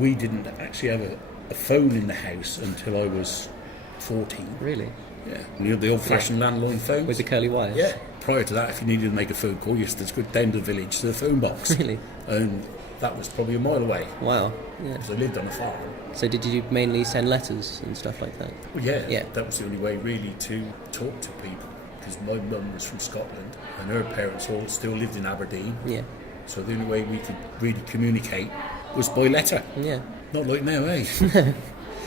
we didn't actually have a phone in the house until I was 14. Really? Yeah. You know, the old-fashioned landline phones? With the curly wires? Yeah. Prior to that, if you needed to make a phone call, you used to go down to the village to the phone box. Really? And that was probably a mile away. Wow. Yeah. Because I lived on a farm. So did you mainly send letters and stuff like that? Well, yeah. Yeah. That was the only way really to talk to people. Because my mum was from Scotland and her parents all still lived in Aberdeen. Yeah. So the only way we could really communicate was by letter. Yeah. Not like now, eh?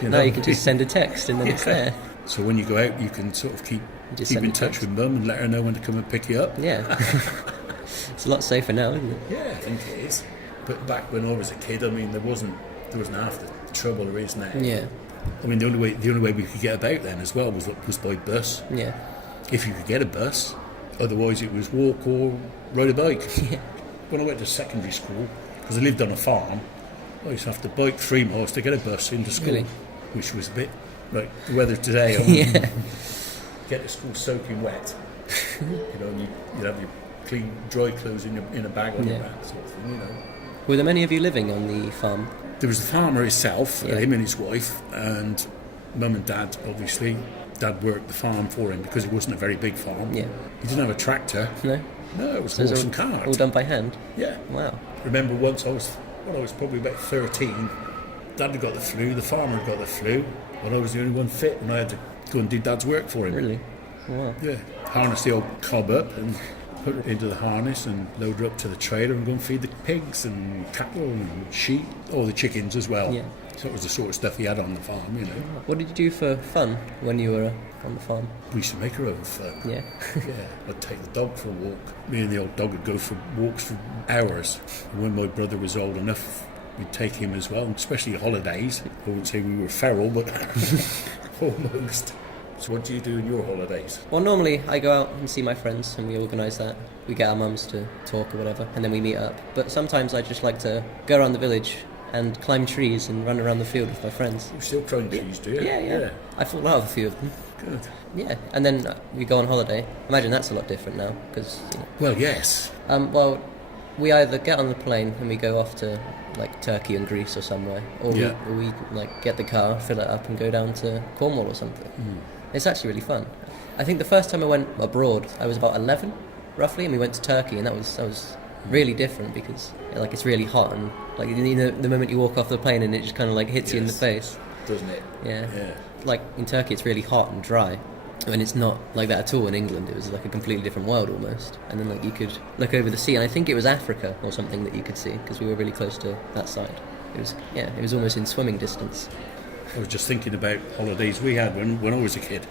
Now you can just send a text and then it's there. So when you go out, you can sort of keep Just in send a touch text. with mum and let her know when to come and pick you up. Yeah. It's a lot safer now, isn't it? Yeah, I think it is. But back when I was a kid, I mean, there wasn't half the trouble there is now. Yeah. I mean, the only way we could get about then as well was by bus. Yeah. If you could get a bus, otherwise it was walk or ride a bike. Yeah. When I went to secondary school, because I lived on a farm, I used to have to bike 3 miles to get a bus into school, Really? which was a bit like the weather today. Yeah. Get to school soaking wet. You know, you'd have your clean, dry clothes in a bag on your back, sort of thing. You know. Were there many of you living on the farm? There was the farmer himself, Yeah. him and his wife, and mum and dad, obviously. Dad worked the farm for him because it wasn't a very big farm. Yeah. He didn't have a tractor. No? No, it was So it was horse and cart. all done by hand? Yeah. Wow. Remember once when I was probably about 13, Dad had got the flu, the farmer had got the flu, and I was the only one fit, and I had to go and do Dad's work for him. Really? Wow. Yeah. Harness the old cob up and put it into the harness and load her up to the trailer and go and feed the pigs and cattle and sheep, all the chickens as well. Yeah. So it was the sort of stuff he had on the farm, you know. What did you do for fun when you were on the farm? We used to make our own fun. Yeah. Yeah, I'd take the dog for a walk. Me and the old dog would go for walks for hours. And when my brother was old enough, we'd take him as well, especially holidays. I wouldn't say we were feral, but almost. So what do you do in your holidays? Well, normally I go out and see my friends and we organise that. We get our mums to talk or whatever and then we meet up. But sometimes I just like to go around the village and climb trees and run around the field with my friends. You still climb trees, do you? Yeah. I fall out of a few of them. Good. Yeah, and then we go on holiday. Imagine that's a lot different now, because... You know. Well, yes. Well, we either get on the plane and we go off to, like, Turkey and Greece or somewhere, or we like, get the car, fill it up and go down to Cornwall or something. It's actually really fun. I think the first time I went abroad, I was about 11, roughly, and we went to Turkey, and that was really different because, like, it's really hot, and, like, you know, the moment you walk off the plane and it just kind of, like, hits you in the face. Doesn't it? Yeah. Yeah. Like, in Turkey it's really hot and dry, and it's not like that at all in England. It was like a completely different world almost. And then, like, you could look over the sea, and I think it was Africa or something that you could see, because we were really close to that side. It was almost in swimming distance. I was just thinking about holidays we had when I was a kid.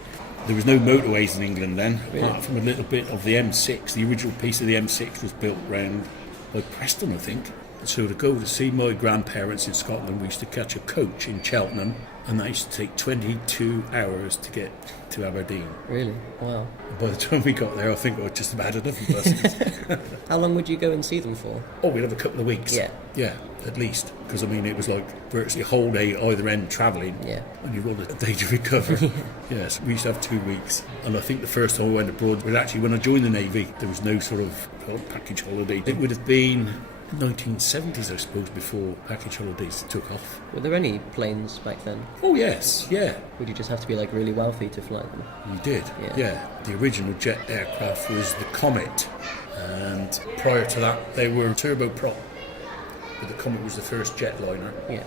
There was no motorways in England then, apart from a little bit of the M6. The original piece of the M6 was built round by Preston, I think. So to go to see my grandparents in Scotland, we used to catch a coach in Cheltenham, and that used to take 22 hours to get to Aberdeen. Really? Wow. And by the time we got there, I think I was just about enough of buses. How long would you go and see them for? Oh, we'd have a couple of weeks. Yeah. Yeah, at least. Because, I mean, it was like virtually a whole day either end travelling. Yeah. And you've got a day to recover. Yes, we used to have 2 weeks. And I think the first time I went abroad was actually when I joined the Navy. There was no sort of package holiday. It would have been 1970s, I suppose, before package holidays took off. Were there any planes back then? Oh, yes, yeah. Would you just have to be, like, really wealthy to fly them? We did, yeah. The original jet aircraft was the Comet. And prior to that, they were turboprop. But the Comet was the first jetliner. Yeah.